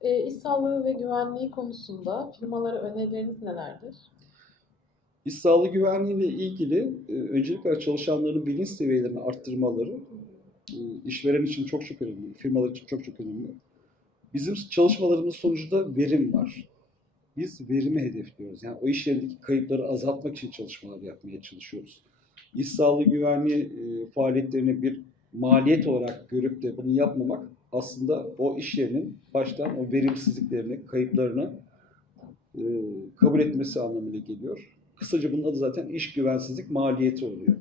E, iş sağlığı ve güvenliği konusunda firmalara önerileriniz nelerdir? İş sağlığı güvenliği ile ilgili e, öncelikle çalışanların bilinç seviyelerini arttırmaları e, işveren için çok çok önemli, firmalar için çok çok önemli. Bizim çalışmalarımız sonucunda verim var. Biz verimi hedefliyoruz. Yani o iş yerindeki kayıpları azaltmak için çalışmalar yapmaya çalışıyoruz. İş sağlığı güvenliği e, faaliyetlerini bir maliyet olarak görüp de bunu yapmamak aslında o iş yerinin baştan o verimsizliklerini, kayıplarını e, kabul etmesi anlamına geliyor. Kısaca bunun adı zaten iş güvensizlik maliyeti oluyor.